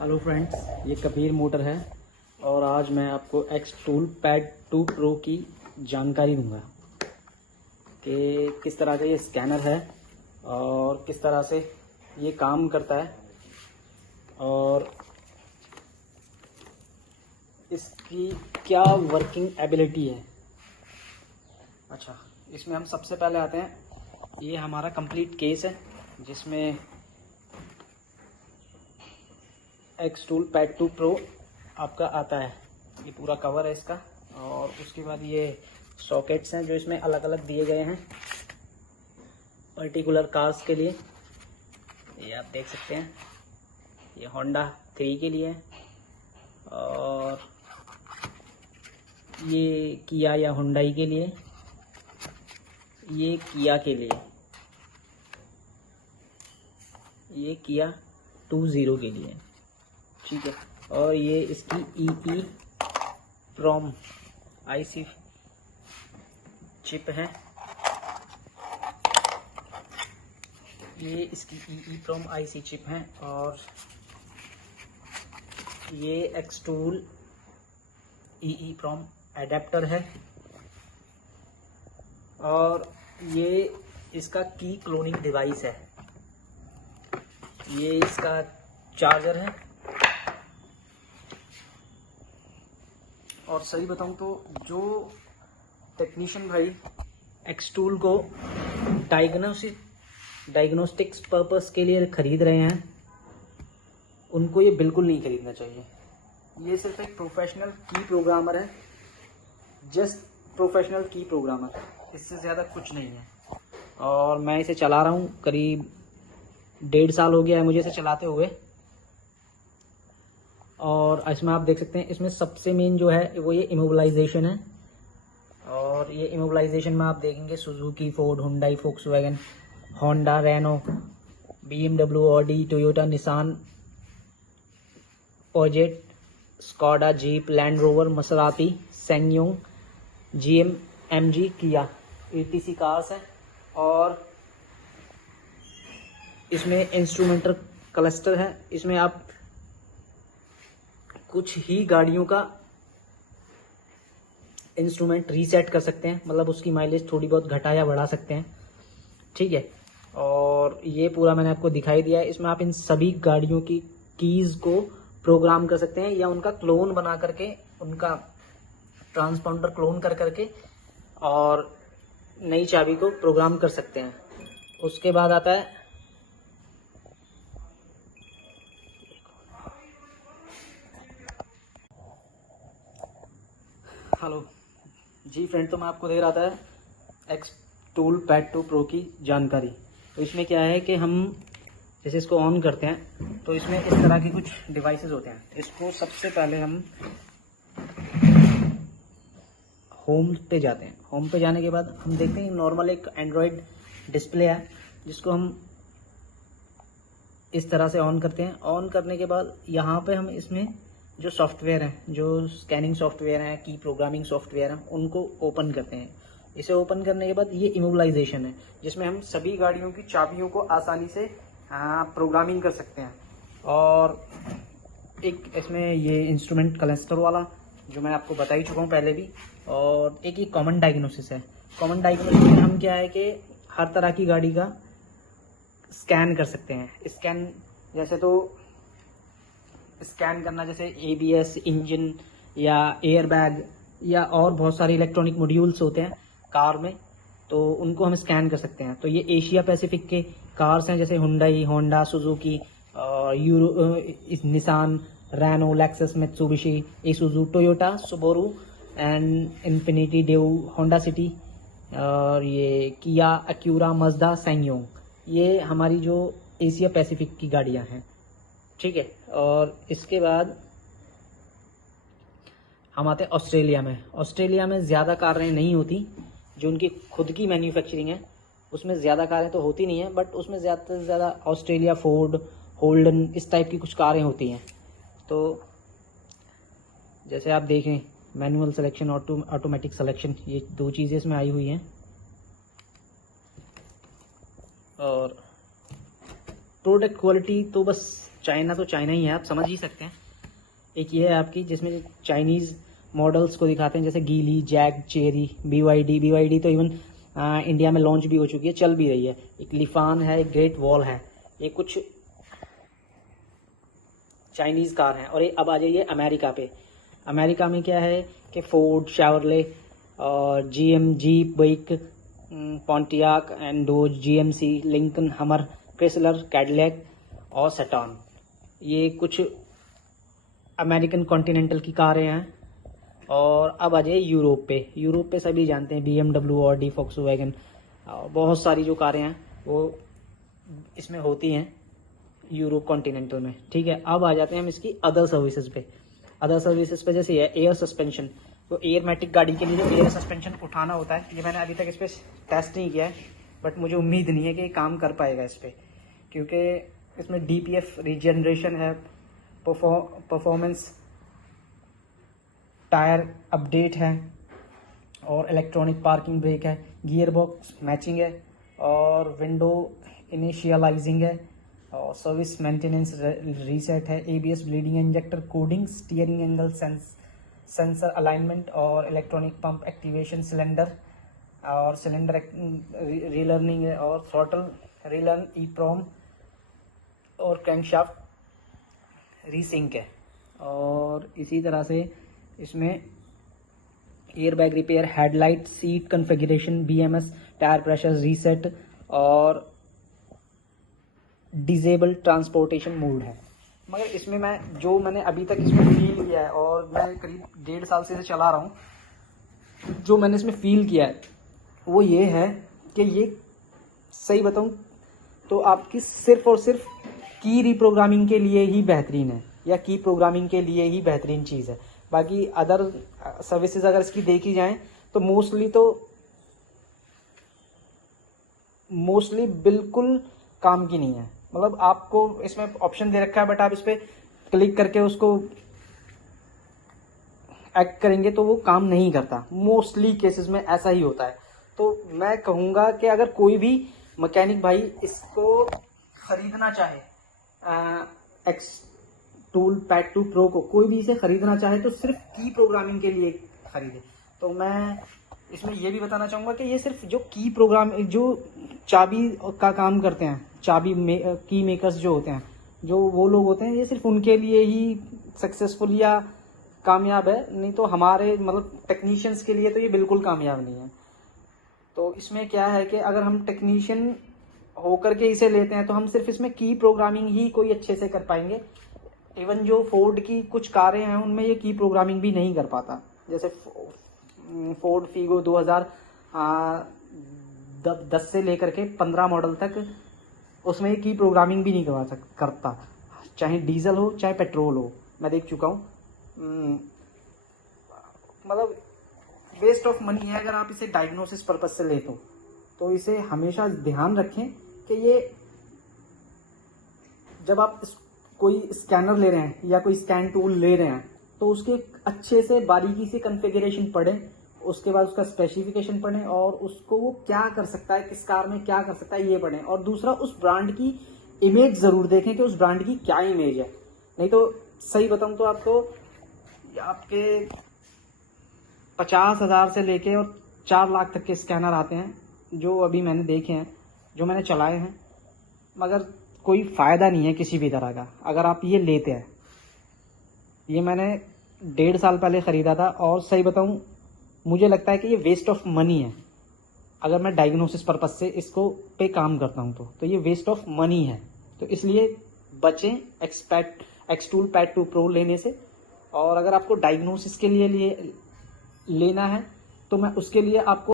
Hello friends, ये Kabir motor है और आज मैं आपको एक्सटूल पैड 2 प्रो की जानकारी दूंगा कि किस तरह का ये स्कैनर है और किस तरह से ये काम करता है और इसकी क्या वर्किंग एबिलिटी है। अच्छा, इसमें हम सबसे पहले आते हैं, ये हमारा कंप्लीट केस है जिसमें एक्सटूल पैड 2 प्रो आपका आता है। ये पूरा कवर है इसका और उसके बाद ये सॉकेट्स हैं जो इसमें अलग अलग दिए गए हैं पर्टिकुलर कार्स के लिए। ये आप देख सकते हैं, ये होंडा 3 के लिए है और ये किया या हुंडई के लिए, ये किया के लिए, ये किया 20 के लिए, ठीक है। और ये इसकी ई प्रोम आईसी चिप है, ये इसकी ई प्रोम आईसी चिप है और ये एक्सटूल ई प्रोम एडेप्टर है और ये इसका की क्लोनिंग डिवाइस है। ये इसका चार्जर है और सही बताऊं तो जो टेक्नीशियन भाई एक्सटूल को डायग्नोस्टिक्स पर्पस के लिए खरीद रहे हैं उनको ये बिल्कुल नहीं खरीदना चाहिए। ये सिर्फ एक प्रोफेशनल की प्रोग्रामर है, जस्ट प्रोफेशनल की प्रोग्रामर, इससे ज़्यादा कुछ नहीं है। और मैं इसे चला रहा हूँ, करीब 1.5 साल हो गया है मुझे इसे चलाते हुए। और इसमें आप देख सकते हैं, इसमें सबसे मेन जो है वो ये इमोबिलाइजेशन है और ये इमोबिलाइजेशन में आप देखेंगे Suzuki, Ford, Hyundai, Volkswagen, Honda, Renault, BMW, Audi, Toyota, Nissan, Peugeot, Skoda, Jeep, Land Rover, Maserati, SsangYong, GM, MG, Kia, ETC cars हैं। और इसमें इंस्ट्रूमेंटल क्लस्टर है, इसमें आप कुछ ही गाड़ियों का इंस्ट्रूमेंट रीसेट कर सकते हैं, मतलब उसकी माइलेज थोड़ी बहुत घटा या बढ़ा सकते हैं, ठीक है। और ये पूरा मैंने आपको दिखाई दिया है। इसमें आप इन सभी गाड़ियों की कीज़ को प्रोग्राम कर सकते हैं या उनका क्लोन बना करके, उनका ट्रांसपाउंडर क्लोन कर करके और नई चाबी को प्रोग्राम कर सकते हैं। उसके बाद आता है हेलो जी फ्रेंड, तो मैं आपको दे रहा था एक्सटूल पैड 2 प्रो की जानकारी। तो इसमें क्या है कि हम जैसे इसको ऑन करते हैं तो इसमें इस तरह के कुछ डिवाइसेस होते हैं। इसको सबसे पहले हम होम पे जाते हैं। होम पे जाने के बाद हम देखते हैं नॉर्मल एक एंड्रॉयड डिस्प्ले है जिसको हम इस तरह से ऑन करते हैं। ऑन करने के बाद यहाँ पे हम इसमें जो सॉफ्टवेयर हैं, जो स्कैनिंग सॉफ्टवेयर हैं, की प्रोग्रामिंग सॉफ्टवेयर हैं, उनको ओपन करते हैं। इसे ओपन करने के बाद ये इमोबिलाइजेशन है जिसमें हम सभी गाड़ियों की चाबियों को आसानी से प्रोग्रामिंग कर सकते हैं। और एक इसमें ये इंस्ट्रूमेंट क्लस्टर वाला जो मैं आपको बता ही चुका हूँ पहले भी। और एक ये कॉमन डायग्नोसिस है। कॉमन डायग्नोसिस में हम क्या है कि हर तरह की गाड़ी का स्कैन कर सकते हैं। स्कैन जैसे तो स्कैन करना, जैसे ABS, इंजन या एयरबैग या और बहुत सारे इलेक्ट्रॉनिक मॉड्यूल्स होते हैं कार में, तो उनको हम स्कैन कर सकते हैं। तो ये एशिया पैसिफिक के कार्स हैं जैसे Hyundai, Honda, Suzuki, Nissan, Renault, Lexus, Mitsubishi, Isuzu, Toyota, Subaru and Infiniti, डेव, होंडा सिटी और ये किया, अक्यूरा, मजदा, सैंगयोंग, ये हमारी जो एशिया पैसिफिक की गाड़ियां हैं, ठीक है। और इसके बाद हम आते हैं ऑस्ट्रेलिया में। ऑस्ट्रेलिया में ज़्यादा कारें नहीं होती, जो उनकी खुद की मैन्युफैक्चरिंग है उसमें ज़्यादा कारें तो होती नहीं है, बट उसमें ज़्यादा से ज़्यादा ऑस्ट्रेलिया, फोर्ड, होल्डन, इस टाइप की कुछ कारें होती हैं। तो जैसे आप देखें मैनुअल सिलेक्शन, ऑटोमेटिक सिलेक्शन, ये 2 चीज़ें इसमें आई हुई हैं। और प्रोडक्ट क्वालिटी तो बस चाइना तो चाइना ही है, आप समझ ही सकते हैं। एक ये है आपकी जिसमें चाइनीज़ मॉडल्स को दिखाते हैं, जैसे गीली, जैग, चेरी, BYD तो इवन इंडिया में लॉन्च भी हो चुकी है, चल भी रही है। एक लिफान है, एक ग्रेट वॉल है, ये कुछ चाइनीज़ कार हैं। और ये अब आ जाइए अमेरिका पे। अमेरिका में क्या है कि फोर्ड, शेवरले और GM, Jeep, Buick, Pontiac and Dodge, GMC, Lincoln, Hummer, Chrysler, Cadillac और सैटर्न, ये कुछ अमेरिकन कॉन्टिनेंटल की कारें हैं। और अब आ जाइए यूरोप पे। यूरोप पे सभी जानते हैं BMW, ऑडी, फॉक्सवैगन, बहुत सारी जो कारें हैं वो इसमें होती हैं यूरोप कॉन्टिनेंटल में, ठीक है। अब आ जाते हैं हम इसकी अदर सर्विसेज पे। अदर सर्विसेज पे जैसे है एयर सस्पेंशन, तो एयरमेटिक गाड़ी के लिए जो एयर सस्पेंशन उठाना होता है, ये मैंने अभी तक इस पर टेस्ट नहीं किया है, बट मुझे उम्मीद नहीं है कि ये काम कर पाएगा इस पर, क्योंकि इसमें DPF रीजनरेशन है, परफॉर्मेंस टायर अपडेट है, और इलेक्ट्रॉनिक पार्किंग ब्रेक है, गियर बॉक्स मैचिंग है, और विंडो इनिशियलाइजिंग है, और सर्विस मेंटेनेंस रीसेट है, ABS bleeding injector coding, steering angle sensor alignment, और इलेक्ट्रॉनिक पंप एक्टिवेशन, सिलेंडर और सिलेंडर रीलर्निंग है, और थ्रॉटल रीलर्न, EPROM और क्रैंकशाफ्ट रीसिंक है। और इसी तरह से इसमें airbag repair, headlight, seat configuration, BMS, tyre pressure reset और डिजेबल ट्रांसपोर्टेशन मोड है। मगर इसमें मैंने अभी तक इसमें फील किया है, और मैं करीब 1.5 साल से चला रहा हूँ, जो मैंने इसमें फील किया है वो ये है कि ये सही बताऊँ तो आपकी सिर्फ और सिर्फ की रीप्रोग्रामिंग के लिए ही बेहतरीन है, या की प्रोग्रामिंग के लिए ही बेहतरीन चीज़ है। बाकी अदर सर्विसेज अगर इसकी देखी जाएं तो मोस्टली बिल्कुल काम की नहीं है। मतलब आपको इसमें ऑप्शन दे रखा है, बट आप इस पर क्लिक करके उसको एक्ट करेंगे तो वो काम नहीं करता। मोस्टली केसेस में ऐसा ही होता है। तो मैं कहूँगा कि अगर कोई भी मैकेनिक भाई इसको खरीदना चाहे, X-Tool-Pad 2 Pro को कोई भी इसे खरीदना चाहे तो सिर्फ की प्रोग्रामिंग के लिए खरीदे। तो मैं इसमें ये भी बताना चाहूँगा कि ये सिर्फ जो की प्रोग्राम, जो चाबी का काम करते हैं, की मेकर्स जो होते हैं, जो वो लोग होते हैं, ये सिर्फ उनके लिए ही सक्सेसफुल या कामयाब है। नहीं तो हमारे मतलब टेक्नीशियंस के लिए तो ये बिल्कुल कामयाब नहीं है। तो इसमें क्या है कि अगर हम टेक्नीशियन होकर के इसे लेते हैं तो हम सिर्फ इसमें की प्रोग्रामिंग ही कोई अच्छे से कर पाएंगे। इवन जो फोर्ड की कुछ कारें हैं उनमें ये की प्रोग्रामिंग भी नहीं कर पाता। जैसे फोर्ड फीगो 2010 से लेकर के 15 मॉडल तक उसमें ये की प्रोग्रामिंग भी नहीं करता, चाहे डीजल हो चाहे पेट्रोल हो। मैं देख चुका हूँ। मतलब वेस्ट ऑफ मनी है अगर आप इसे डायग्नोसिस पर्पज से ले तो इसे हमेशा ध्यान रखें कि ये जब आप कोई स्कैनर ले रहे हैं या कोई स्कैन टूल ले रहे हैं तो उसके अच्छे से बारीकी से कॉन्फ़िगरेशन पढ़ें, उसके बाद उसका स्पेसिफिकेशन पढ़ें और उसको वो क्या कर सकता है, किस कार में क्या कर सकता है ये पढ़ें। और दूसरा, उस ब्रांड की इमेज ज़रूर देखें कि उस ब्रांड की क्या इमेज है। नहीं तो सही बताऊं तो आपके 50,000 से लेके और 4 लाख तक के स्कैनर आते हैं, जो अभी मैंने देखे हैं, जो मैंने चलाए हैं, मगर कोई फ़ायदा नहीं है किसी भी तरह का अगर आप ये लेते हैं। ये मैंने 1.5 साल पहले ख़रीदा था और सही बताऊं मुझे लगता है कि ये वेस्ट ऑफ मनी है। अगर मैं डायग्नोसिस पर्पस से इसको पे काम करता हूं तो ये वेस्ट ऑफ मनी है। तो इसलिए बचें X-Tool-Pad 2 Pro लेने से। और अगर आपको डायग्नोसिस के लिए लेना है तो मैं उसके लिए आपको